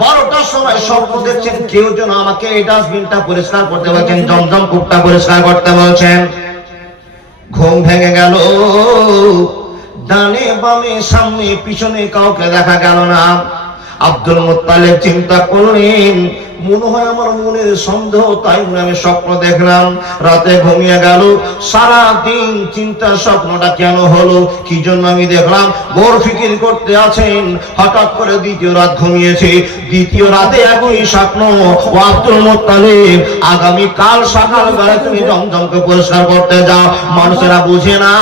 বারোটার সময় স্বপ্ন দেখছেন কেউ যেন আমাকে এই ডাস্টবিনটা পরিষ্কার করতে বলছেন, জমজম কূপটা পরিষ্কার করতে বলছেন। ঘুম ভেঙে গেল, ডানে বামে সামনে পিছনে কাউকে দেখা গেল না। আব্দুল মোত্তালেব চিন্তা করলেন মনে হয় আমার মনের সন্দেহ, তাই আমি স্বপ্ন দেখলাম। রাতে ঘুমিয়ে গেল। সারা দিন চিন্তা স্বপ্নটা কেন হলো? কি জন্য আমি দেখলাম বোর ফিকির করতে আছেন। হঠাৎ করে দ্বিতীয় রাত ঘুমিয়েছে। দ্বিতীয় রাতে একই স্বপ্ন ও আগামী কাল সকাল বেলা তুমি জমজমকে পরিষ্কার করতে যাও। মানুষেরা বুঝে না,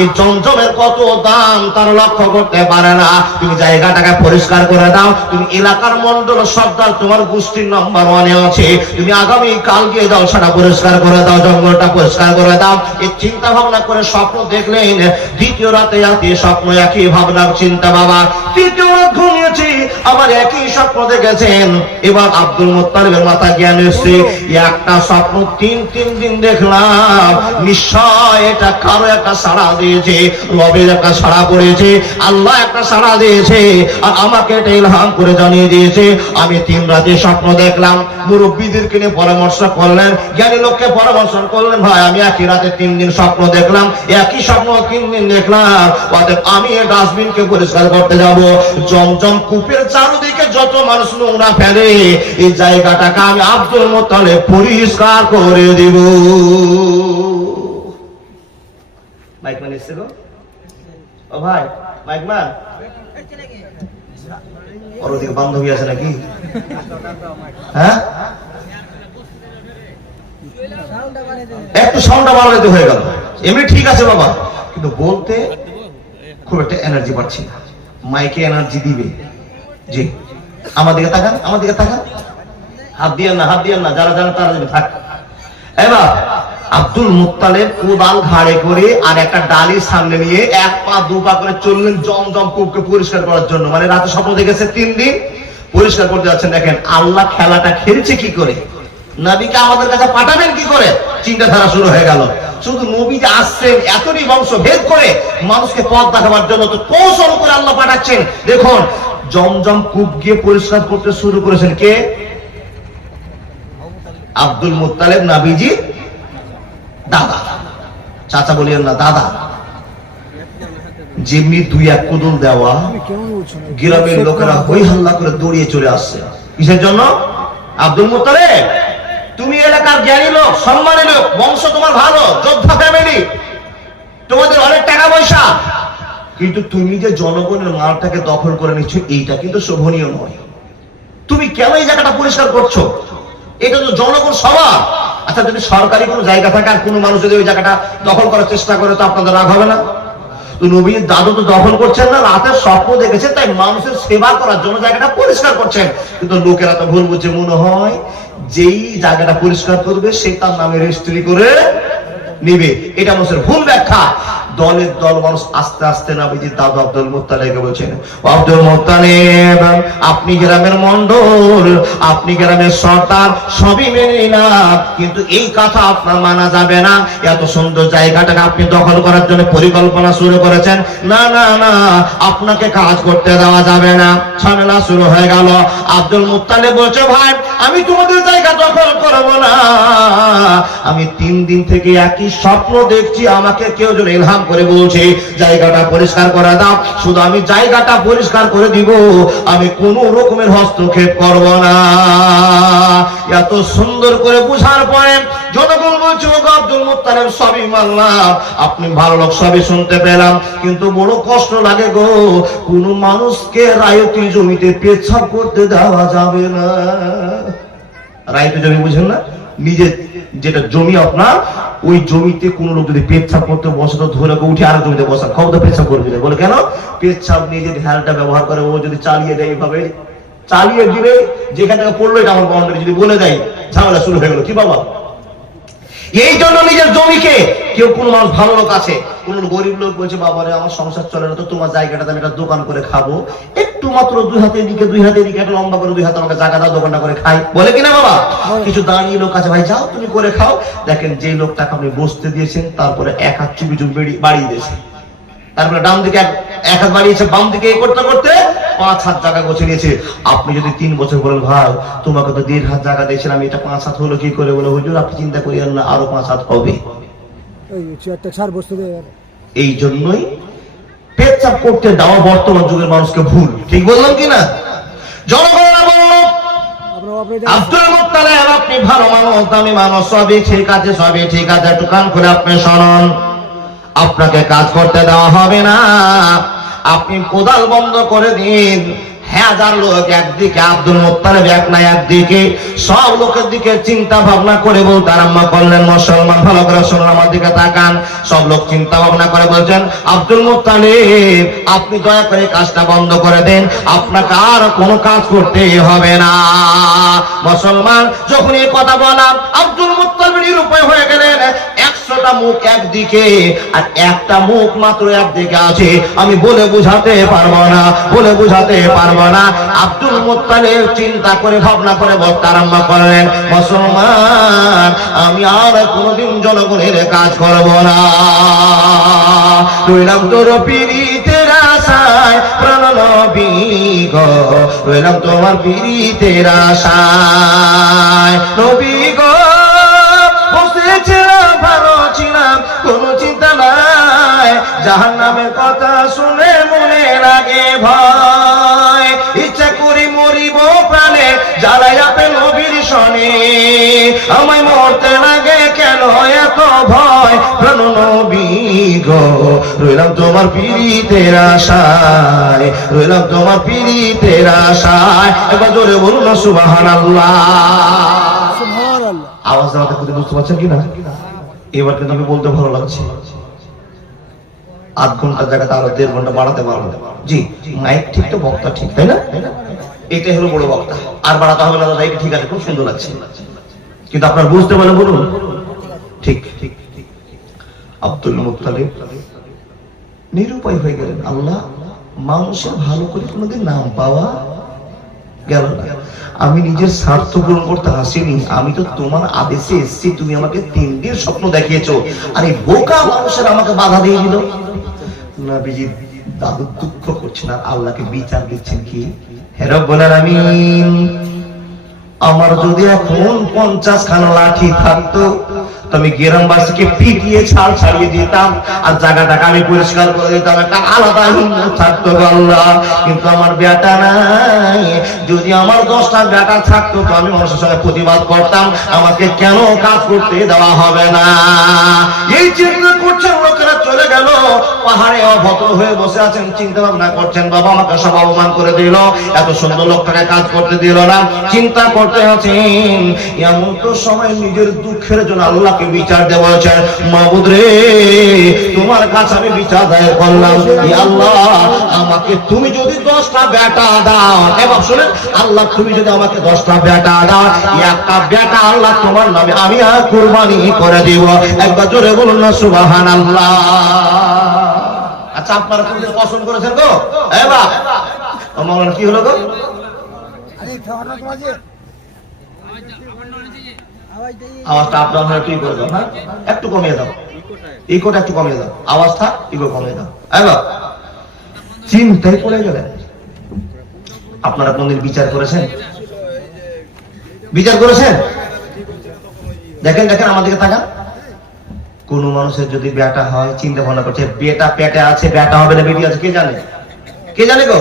এই জমজমের কত দাম তার লক্ষ্য করতে পারে না। তুমি জায়গাটাকে পরিষ্কার করে দাও। তুমি এলাকার মন্ডল সর্দার তোমার গোষ্ঠীর নাম্বার ওয়ানে আছে। তুমি আগামী কাল গিয়ে যাও সেটা পরিষ্কার করে দাও, জঙ্গলটা পরিষ্কার করে দাও। এই চিন্তা ভাবনা করে স্বপ্ন দেখলেন, দ্বিতীয় রাতে রাতে স্বপ্ন একই ভাবনা চিন্তা বাবা। তৃতীয় রাত ঘুমিয়েছি, আবার একই স্বপ্ন দেখেছেন। এবার আব্দুল মোত্তালিবের মাথা জ্ঞান এসছে, একটা স্বপ্ন তিন তিন দিন দেখলাম। নিশ্চয় এটা কারও একটা সাড়া দিয়েছে লবের একটা সাড়া পড়েছে আল্লাহ একটা সাড়া দিয়েছে, আর আমাকে এটা ইলহাম করে জানিয়ে দিয়েছে, আমি তিন রাতে স্বপ্ন দেখলাম মুরব্বীদের কিনে পরামর্শ করলেন, জ্ঞানী লোককে পরামর্শ করলেন, ভাই, আমি একই রাতে তিন দিন স্বপ্ন দেখলাম, একই স্বপ্ন তিন দিন দেখলাম, অতএব আমি এই ডাস্টবিনকে পরিষ্কার করতে যাব। জমজম কূপের চারদিকে যত মানুষ নোংরা ফেলে, এই জায়গাটাকে আমি আব্দুল মোতালে পরিষ্কার করে দিব। মাইক গো? ও ভাই, মাইক ম্যান ওর ওদিকে বান্ধবী আছে নাকি? হ্যাঁ? একটু সাউন্ডটা বাড়াইতে হয়ে গেল। এমনি ঠিক আছে বাবা। কিন্তু বলতে খুব একটা এনার্জি পাচ্ছি না। মাইকে এনার্জি দিবে। জি। আমাদেরকে তাকান আমাদেরকে তাকান। হাত দিয়ে না হাত দিয়ে না। যারা যারা তারা থাক। এবার আব্দুল মুত্তালেব কোদাল ঘাড়ে করে আর একটা ডালির সামনে নিয়ে এক পা, দু পা করে চললেন জমজম কূপকে পরিষ্কার করার জন্য। মানে রাতে স্বপ্ন দেখেছে তিন দিন। পরিষ্কার করতে যাচ্ছেন। দেখেন, আল্লাহ খেলাটা খেলছে কি করে? নবীকে আমাদের কাছে পাঠাবেন কি করে? চিন্তাধারা শুরু হয়ে গেল। শুধু নবী যে আসছেন এতটি বংশ ভেদ করে মানুষকে পথ দেখাবার জন্য তো কৌশল করে আল্লাহ পাঠাচ্ছেন। দেখুন, জমজম কূপ গিয়ে পরিষ্কার করতে শুরু করেছেন কে? আব্দুল মুত্তালেব, নাবিজি দাদা। চাচা বলিয়েন না, দাদা। যেমনি দুই এক কুদুল দেওয়া, গ্রামের লোকেরা হই হাল্লা করে দৌড়িয়ে চলে আসছে। কিসের জন্য? আব্দুল মুত্তালেব, তুমি এলাকার জ্ঞানী লোক, সম্মানী লোক, বংশ তোমার ভালো, যোদ্ধা ফ্যামিলি তোমাদের অনেক টাকা পয়সা। কিন্তু তুমি যে জনগণের মালটাকে দখল করে নিচ্ছ, এইটা কিন্তু শোভনীয় নয়। তুমি কেন এই জায়গাটা পরিষ্কার করছ? এটা তো জনগণ সবার। আচ্ছা যদি সরকারি কোনো জায়গা থাকে আর কোনো মানুষ যদি ওই জায়গাটা দখল করার চেষ্টা করে, তো আপনাদের রাগ হবে না? তো নবীর দাদু তো দখল করছেন না, রাতের স্বপ্ন দেখেছেন, তাই মানুষের সেবা করার জন্য জায়গাটা পরিষ্কার করছেন। কিন্তু লোকেরা তো ভুল বুঝছে মনে হয়, যেই জায়গাটা পরিষ্কার করবে, সে তার নামে রেজিস্ট্রি করে নিবে। এটা মানুষের ভুল ব্যাখ্যা। দলের দল মানুষ আস্তে আস্তে নাবিজি দাদু আব্দুল মুত্তালেবকে বলছেন আব্দুল মুত্তালেব, আপনি গ্রামের মন্ডল আপনি গ্রামের সর্দার, সবই মেনে নিলাম। কিন্তু এই কথা আপনার মানা যাবে না। এত সুন্দর জায়গাটাকে আপনি দখল করার জন্য পরিকল্পনা শুরু করেছেন। না না না, আপনাকে কাজ করতে দেওয়া যাবে না। ঝামেলা শুরু হয়ে গেল। আব্দুল মুত্তালেব বলছে, ভাই, আমি তোমাদের জায়গা দখল করব না। আমি তিন দিন থেকে একই স্বপ্ন দেখছি। আমাকে কেউ যেন ইলহাম করে বলছে, জায়গাটা পরিষ্কার করে দাও। শুধু আমি জায়গাটা পরিষ্কার করে দিব, আমি কোন রকমের হস্তক্ষেপ করব না। এত সুন্দর করে বুঝার পরে জনগণ বলছে "ও আব্দুল মুত্তালেব, সবই মানলাম। আপনি ভালো লোক, সবই শুনতে পেলাম। কিন্তু বড় কষ্ট লাগে গো, কোন মানুষকে রায়তি জমিতে পেছাব করতে দেওয়া যাবে না। রায়তি জমি বুঝেন না? নিজে যেটা জমি আপনার ওই জমিতে কোন লোক যদি পেচ্ছাপ করতে, বসে তো ধরে উঠে আরও জমিতে বসা ক্ষমতা পেচ্ছাপ করে না। বলে, কেন? পেচ্ছাপ নিয়ে যে হ্যালটা ব্যবহার করে, ও যদি চালিয়ে দেয় এইভাবে চালিয়ে দিবে, যেখান থেকে পড়ল এটা আমার বাউন্ডারি যদি বলে দেয়, ঝামেলা শুরু হয়ে গেল। কি বাবা? এই জন্য নিজের জমিকে কেউ কোন মানুষ ভালো লোক আছে কোন গরিব লোক বলছে বাবারে আমার সংসার চলে না তো তোমার জায়গাটাতে আমি একটা দোকান করে খাব। একটু মাত্র দুই হাতে এদিকে দুই হাতে এদিকে একটা লম্বা করে দুই হাতে আমাকে জায়গা দাও দোকানটা করে খাই। বলে কিনা বাবা? কিছু দাঁড়িয়ে লোক আছে ভাই যাও তুমি করে খাও। দেখেন যে লোকটাকে আপনি বসতে দিয়েছেন তারপরে এক হাত চুপি চুপি বাড়িয়ে দিয়েছে তারপরে ডান দিকে এক এক হাত বাড়িয়েছে বাম দিকে করতে করতে পাঁচ হাত জায়গা গোছে নিয়েছে। আপনি যদি তিন বছর বলেন ভাই তোমাকে তো দেড় হাত জায়গা দিয়েছিলাম এটা পাঁচ হাত হলো কি করে? বলে হুজুর আপনি চিন্তা করিয়েন না আরও পাঁচ হাত হবে। এই জন্যই পেচ্ছাপ করতে দেওয়া বর্তমান যুগের মানুষকে ভুল। ঠিক বললাম কি না? জনগণরা বলল আব্দুল মুত্তালিব আপনি ভালো মানুষ আমি মানুষ সবই ঠিক আছে সবই ঠিক আছে একটু কান করে আপনি শুনুন। আপনাকে কাজ করতে দেওয়া হবে না। আপনি কোদাল বন্ধ করে দিন। হাজার লোক একদিকে, আব্দুল মুত্তালিব এক না একদিকে। সব লোকের দিকে চিন্তা ভাবনা করে বলতে আরম্ভ করলেন, মুসলমান ভালো করে শুনুন, আমার দিকে তাকান। সব লোক চিন্তা ভাবনা করে বলছেন, আব্দুল মুত্তালিব, আপনি দয়া করে কাজটা বন্ধ করে দেন। আপনাকে আর কোনো কাজ করতে হবে না। মুসলমান যখন এই কথা বললাম, আব্দুল মুত্তালিব নিরুপায় হয়ে গেলেন। একশোটা মুখ একদিকে আর একটা মুখ মাত্র একদিকে আছে। আমি বলে বুঝাতে পারব না, বলে বুঝাতে পারব না। আব্দুল মুত্তালিব চিন্তা করে, ভাবনা করে বলতে আরম্ভ করলেন, মুসলমান, আমি আর কোনোদিন জনগণের কাজ করব না। রইলাম তোর পিড়িতের আশায় প্রাণ নবী রইলাম তোমার পিড়িতের আশায়, নবী গো। নাই জাহান নামের কথা শুনে মনে লাগে ভয়। ইচ্ছা করি মরিব প্রাণে জ্বালাই আপে নবীর শনে। আমায় মরতে লাগে কেন এত ভয়? প্রাণ নবী গো রইলাম তোমার পীড়িতের আশায়। রইলাম তোমার পীড়িতের আশায়। এবার জোরে বলুন সুবাহান আল্লাহ সুবহানাল্লাহ। আওয়াজ আমাদের বুঝতে পারছেন কিনা? এবার কিন্তু আমি বলতে ভালো লাগছে। আধ ঘণ্টার জায়গাতে আরও দেড় ঘণ্টা বাড়াতে পারব। জি মাইক ঠিক তো, বক্তা ঠিক, তাই না? এটাই হলো বড় বক্তা। আর বাড়াতে হবে না, দাদা ঠিক আছে খুব সুন্দর লাগছে কিন্তু আপনার বুঝতে পারেন, বলুন। ঠিক ঠিক। আব্দুল মুত্তালিব, নিরুপায় হয়ে গেলেন। আল্লাহ মানুষের ভালো করে কোনোদিন নাম পাওয়া গেল না। আমি নিজের স্বার্থ পূরণ করতে আসিনি আমি তো তোমার আদেশে এসেছি, তুমি আমাকে তিন দিন স্বপ্ন দেখিয়েছো আর এই বোকা মানুষের আমাকে বাধা দিয়ে দিল। না বিজি দাদু দুঃখ করছেন আর আল্লাহকে বিচার দিচ্ছেন কি? হেরব আমি আমার যদি এখন পঞ্চাশ খানা লাঠি থাকতো আমি গ্রামবাসীকে পিটিয়ে ছাল ছাড়িয়ে দিতাম আর জায়গাটাকে আমি পরিষ্কার করে দিতাম। একটা আলাদা থাকতো আল্লাহ। কিন্তু আমার বেটা নাই যদি আমার দশটা ব্যাটা থাকতো, তো আমি মানুষের সঙ্গে প্রতিবাদ করতাম। আমাকে কেন কাজ করতে দেওয়া হবে না? এই চিন্তা করছেন লোকেরা চলে গেল। পাহাড়ে অভদ্র হয়ে বসে আছেন চিন্তা ভাবনা করছেন, বাবা, আমাকে সব অপমান করে দিল। এত সুন্দর লোকটাকে কাজ করতে দিল না। চিন্তা করতে আছেন। এমন তো সময় নিজের দুঃখের জন্য আল্লাহকে বিচার দেওয়া হয়েছে। মাহবুদ রে, তোমার কাছে আমি বিচার দায়ের করলাম। আল্লাহ, আমাকে তুমি যদি দশটা বেটা দাও। এবার শুনেন, আল্লাহ, তুমি যদি আমাকে দশটা বেটা দাও একটা বেটা আল্লাহ তোমার নামে আমি আর কুরবানি করে দিব। একবার জোরে বলুন না সুবাহান আল্লাহ আচ্ছা আপনারা কোনদিন পছন্দ করেছেন গো? মৌলানা কি হলো গো? আওয়াজটা আপ ডাউন একটু করে দাও হ্যাঁ? একটু কমিয়ে দাও। ইকোটা একটু কমিয়ে দাও। আওয়াজটা ইকো কমিয়ে দাও। এবার চিন্তায় পড়ে গেলেন। আপনারা কোনদিন বিচার করেছেন? বিচার করেছেন? দেখেন দেখেন আমাদেরকে তাকান। কোন মানুষের যদি বেটা হয়, চিন্তা ভাবনা করছে বেটা পেটে আছে বেটা হবে না, বেটি আছে, কে জানে? কে জানে গো?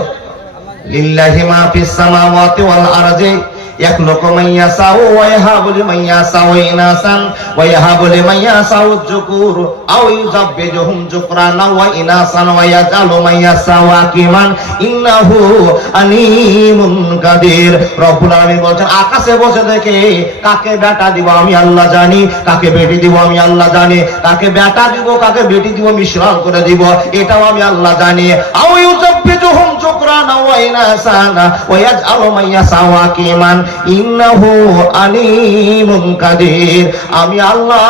লিল্লাহি মা ফিস সামাওয়াতি ওয়াল ইয়াকলুকু মাইয়াসাউ ওয়া ইয়াহাবু লিমাইয়াসাউ ইনাসান ওয়া ইয়াহাবু লিমাইয়াসাউ যুকুর আও ইউযাব্বিজুহুম যুকরানা ওয়া ইনাসান ওয়া ইয়াজালু আকিমান ইন্নাহু কাদির রব্বুল আলামিন বলেন আকাশে বসে দেখে কাকে বেটা দিব আমি আল্লাহ জানি, কাকে বেটি দিব আমি আল্লাহ জানি, কাকে বেটা দিব, কাকে বেটি দিব মিশ্রণ করে দিব, এটাও আমি আল্লাহ জানি। আও ইউযাব্বিজুহুম যুকরানা ওয়া ইনাসান, ওয়া মাইয়া মাইয়াসাউ আকিমান ইন্নাহু আলিমুন কাদির। আমি আল্লাহ,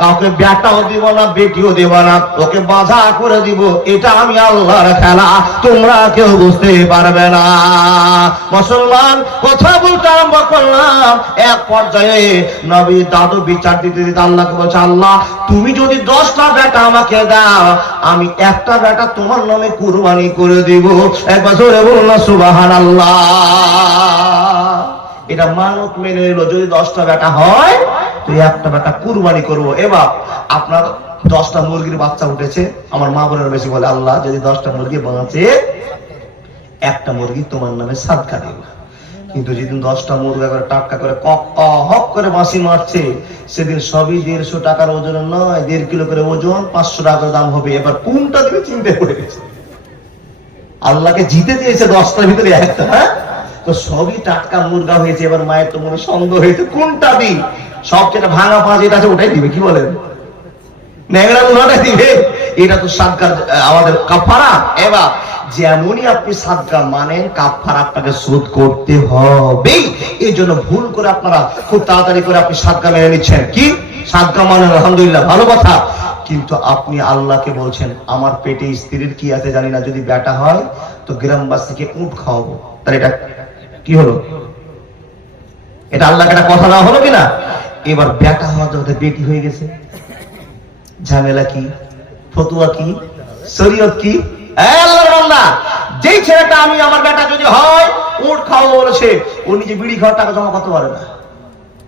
কাউকে বেটাও দিব না, বেটিও দিব না, ওকে বাধা করে দিব, এটা আমি আল্লাহর খেলা, তোমরা কেউ বুঝতে পারবে না। মুসলমান, কথা বলতে আরম্ভ করলাম, এক পর্যায়ে নবী দাদু বিচার দিতে দিতে আল্লাহকে বলছে, আল্লাহ, তুমি যদি দশটা বেটা আমাকে দাও, আমি একটা বেটা তোমার নামে কুরবানি করে দিব। একবার জোরে বলুন না সুবাহান আল্লাহ এটা মানত মেনে নিল, যদি দশটা বেটা হয় তুই একটা বেটা কুরবানি করব। এবার আপনার দশটা মুরগির বাচ্চা উঠেছে, আমার মা বোনের বেশি বলে, আল্লাহ, যদি দশটা মুরগি বাঁচে, একটা মুরগি তোমার নামে সাদকা দেব কিন্তু যেদিন দশটা মুরগা করে টাটকা করে কক হক করে বাঁশি মারছে, সেদিন সবই দেড়শো টাকার ওজন নয়, দেড় কিলো করে ওজন, পাঁচশো টাকার দাম হবে। এবার কোনটা দেবে চিন্তা করে গেছে? আল্লাহকে জিতে দিয়েছে দশটার ভিতরে একটা হ্যাঁ? তো সবই টাটকা মুরগা হয়েছে, এবার মায়ের তো মনে সন্দেহ হয়েছে, কোনটা দিই? সব যেটা ভাঙা পাঁচ, এটা আছে, ওটাই দিবে, কি বলেন? ন্যাংরা দিবে। এটা তো আমাদের এবার, যেমনই আপনি সাদকা মানেন আপনাকে শোধ করতে হবে এই জন্য ভুল করে আপনারা খুব তাড়াতাড়ি করে আপনি সাদকা মেনে নিচ্ছেন। কি? সাদকা মানেন আলহামদুলিল্লাহ, ভালো কথা। কিন্তু আপনি আল্লাহকে বলছেন, আমার পেটে স্ত্রীর কি আছে জানি না, যদি বেটা হয়, তো গ্রামবাসীকে উঠ খাওয়াবো। তাহলে এটা কি হলো? এটা আল্লাহকে একটা কথা দেওয়া হলো কিনা? এবার বেটা হওয়া যাতে বেটি হয়ে গেছে। ঝামেলা কি? ফতুয়া কি? শরীয়ত কি? যেই ছেলেটা আমি আমার বেটা যদি হয়, উট খাওয়া বলেছে ও নিজে বিড়ি খাওয়ার টাকা জমা করতে পারে না।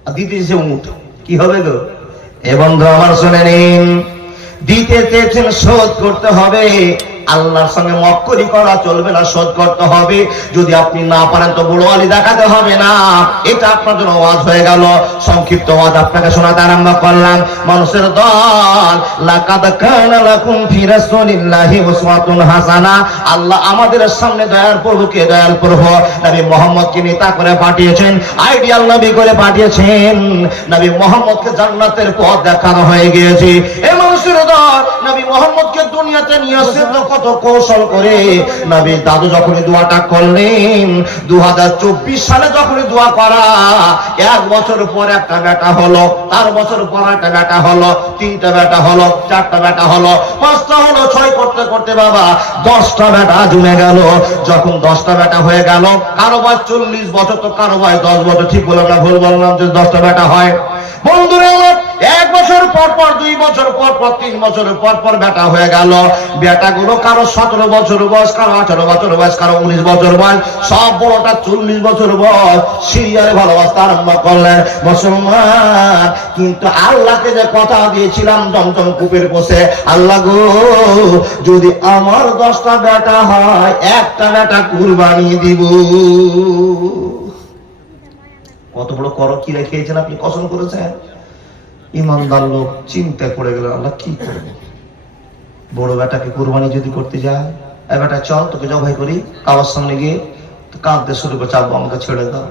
আর দিতে কি হবে গো? এ বন্ধু আমার শুনে নিন, দিতে চেয়েছেন শোধ করতে হবে। আল্লাহর সঙ্গে মক্করি করা চলবে না, শোধ করতে হবে। যদি আপনি না পারেন, তো বড় আলী দেখাতে হবে না। এটা আপনার জন্য ওয়াজ হয়ে গেল। সংক্ষিপ্ত ওয়াজ আপনাকে শোনাতে আরম্ভ করলাম। মানুষের দল, লাকাদ কানা লাকুম ফি রাসূলিল্লাহি উসওয়াতুন হাসানা। আল্লাহ আমাদের সামনে দয়াল প্রভুকে দয়াল প্রভু? নবী মোহাম্মদকে নেতা করে পাঠিয়েছেন, আইডিয়াল নবী করে পাঠিয়েছেন। নবী মোহাম্মদকে জান্নাতের পথ দেখানো হয়ে গিয়েছে। এই মানুষের নবী মোহাম্মদকে দুনিয়াতে নিয়ে আসছে তো কত কৌশল করে। নবী দাদু যখনই দোয়াটা করলেন দু সালে যখনই দোয়া করা, এক বছর পর একটা বেটা হলো তার বছর পর একটা বেটা হলো, তিনটা বেটা হলো, চারটা বেটা হলো, পাঁচটা হলো, ছয় করতে করতে বাবা, দশটা বেটা জমে গেল। যখন দশটা বেটা হয়ে গেল, কারও বয়স চল্লিশ বছর, তো কারও বয়স দশ বছর, ঠিক বললাম না ভুল বললাম যে দশটা বেটা হয়। বন্ধুরা এক বছর পর পর, দুই বছর পর পর, তিন বছর পর পর বেটা হয়ে গেল। বেটা গুলো কারও সতেরো বছর বয়স, কারও আঠারো বছর বয়স, কারও উনিশ বছর বয়স। সব বড়টা চল্লিশ বছর বয়স। সিরিয়ালে ভালোবাসতে আরম্ভ করলেন মুসলমান। কিন্তু আল্লাহকে যে কথা দিয়েছিলাম জমজম কূপের বসে আল্লাহ গো, যদি আমার দশটা বেটা হয়, একটা বেটা কুরবানি দিব। কত বড় কর কি রেখেছেন আপনি? কসম করেছেন? ইমানদার লোক চিন্তা করে গেল আল্লাহ কি করব? বড় বেটাকে কোরবানি যদি করতে যায় এ বেটা চল তোকে জবাই করি কাবার সামনে গিয়ে কাঁদতে শুরু করে চাপবো আমাকে ছেড়ে দাও।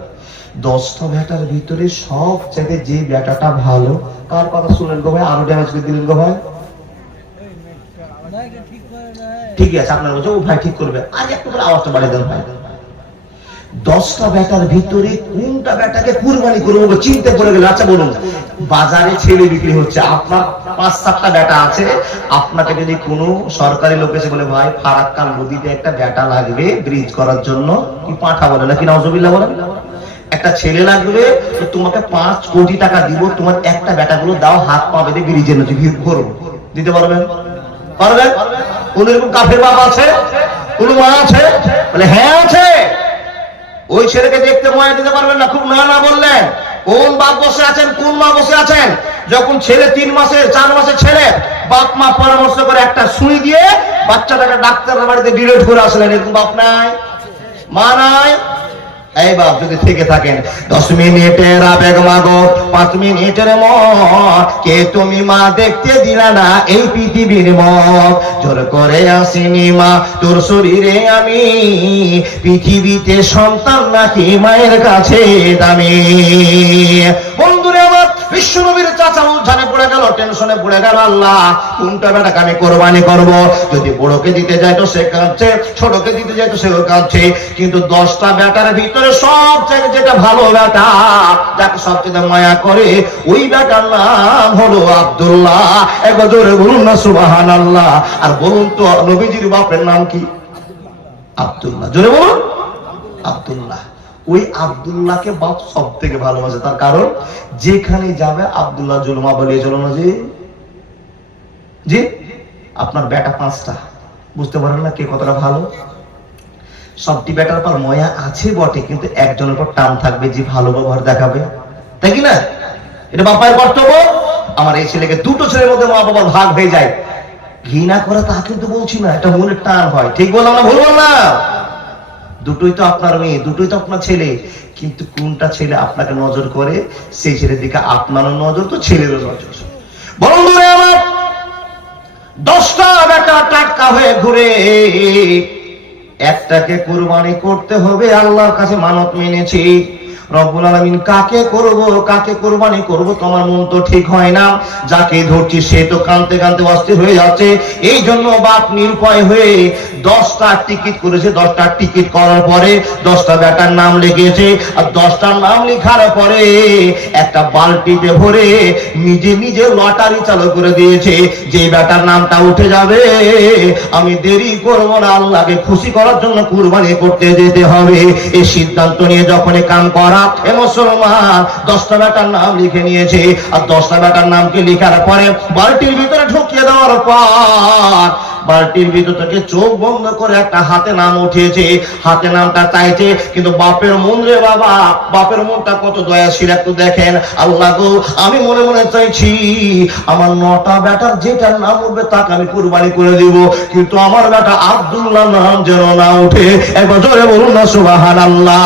দশটা বেটার ভিতরে সব জায়গায় যে বেটাটা ভালো কার কথা শুনলেন গো ভাই আরও ড্যামেজ করে দিলেন গো ভাই। ঠিকই আছে আপনার বলছে ও ভাই ঠিক করবে। আজ একটু করে আওয়াজটা বাড়িয়ে দেন ভাই। দশটা বেটার ভিতরে কোনটা বেটাকে কুরবানি করব? চিন্তা করে গেলে আচ্ছা বলুন, বাজারে ছেলে বিক্রি হচ্ছে, আপনার পাঁচ সাতটা বেটা আছে, আপনাকে যদি কোনো সরকারি লোক এসে বলে, ভাই, ফারাক্কাল নদীতে একটা বেটা লাগবে ব্রিজ করার জন্য, কি পাঠা বলে, নাকি নজবিল্লা বলেন? একটা ছেলে লাগবে তোমাকে পাঁচ কোটি টাকা দিব, তোমার একটা বেটা গুলো দাও, হাত পা বেঁধে ব্রিজের নদী ভিড় করব। দিতে পারবেন? পারবেন? কোন এরকম কাফের বাবা আছে? কোন মা আছে? বলে হ্যাঁ আছে। ওই ছেলেকে দেখতে ময়া দিতে পারবেন না। খুব না না বললেন, কোন বাপ বসে আছেন, কোন মা বসে আছেন? যখন ছেলে তিন মাসে, চার মাসে ছেলে, বাপ মা পরামর্শ করে একটা সুই দিয়ে বাচ্চাটাকে ডাক্তার বাড়িতে ডিলেট করে আসলেন। এরকম বাপ নাই, মা নাই এই যদি থেকে থাকেন, দশ মিনিটের আবেগ মাগো, পাঁচ মিনিটের কে তুমি মা দেখতে দিলা না এই পৃথিবীর মত জোর করে আসিনি মা, তোর শরীরে আমি পৃথিবীতে সন্তান নাকি মায়ের কাছে দামি। বন্ধুরে আমার বিশ্বনবীর চাচা উঠানে পড়ে গেল, টেনশনে পড়ে গেল, আল্লাহ, কোনটা বেটাকে আমি কোরবানি করব? যদি বড়কে দিতে যাই তো সে কাঁদছে, ছোটকে দিতে যাই তো সেও কাঁদছে। কিন্তু দশটা বেটার ভিতরে সবচেয়ে যেটা ভালো বেটা, যাকে সবচেয়ে মায়া করে, ওই বেটার নাম হলো আব্দুল্লাহ। একবার জোরে বলুন না সুবাহান আল্লাহ আর বলুন তো, নবীজির বাপের নাম কি? আব্দুল্লাহ। জোরে বলুন, আব্দুল্লাহ। ওই আব্দুল্লাহকে বাপ সব থেকে ভালোবাসে। তার কারণ, যেখানে যাবে আব্দুল্লাহ জুলমা বলিয়ে চলো না যে জি? আপনার বেটা পাঁচটা। বুঝতে পারেন না কে কতটা ভালো? সবটি বেটার পর ময়া আছে বটে, কিন্তু একজনের পর টান থাকবে, যে ভালো ব্যবহার দেখাবে। তাই কি না? এটা বাপার কর্তব্য। আমার এই ছেলেকে দুটো ছেলের মধ্যে মা বাবার ভাগ হয়ে যায়। ঘৃণা করা তা কিন্তু বলছি না, এটা মনের টান হয়। ঠিক বললাম না, ভুল বললাম? দুটোই তো আপনার মেয়ে, দুটোই তো আপনার ছেলে। কিন্তু কোনটা ছেলে আপনাকে নজর করে, সেই ছেলের দিকে আপনারও নজর, তো ছেলেরও নজর। বন্ধুরে আমার দশটা বেটা টাটকা হয়ে ঘুরে, একটাকে কুরবানি করতে হবে আল্লাহর কাছে মানত মেনেছি। কাকে করব, কাকে কুরবানি করব, তোমার মন তো ঠিক হয় না। যাকে ধরছি সে তো কানতে কানতে অস্থির হয়ে যাচ্ছে। এই জন্য বাপ হয়ে দশটা টিকিট করেছে। দশটা টিকিট করার পরে দশটা নাম আর নাম লেখার পরে একটা ভরে নিজে নিজে লটারি চালু করে দিয়েছে। যে নামটা উঠে যাবে, আমি দেরি করব না। আল্লাহকে খুশি করার জন্য কুরবানি করতে যেতে হবে। এই সিদ্ধান্ত নিয়ে যখন কাম করা এ মুসলমান, দশটা বেটার নাম লিখে নিয়েছে। আর দশটা বেটার নামকে লেখার পরে বালতির ভিতরে ঢুকিয়ে দেওয়ার পর বালতির ভিতর থেকে চোখ বন্ধ করে একটা হাতে নাম উঠিয়েছে। হাতে নামটা চাইছে, কিন্তু বাপের মন রে বাবা, বাপের মনটা কত দয়াশীল একটু দেখেন। আল্লাহ গো, আমি মনে মনে চাইছি, আমার নটা বেটার যেটার নাম উঠবে তাকে আমি কুরবানি করে দিব। কিন্তু আমার বেটা আব্দুল্লাহ নাম যেন না উঠে, একবার জোরে বলুন না সুবাহান আল্লাহ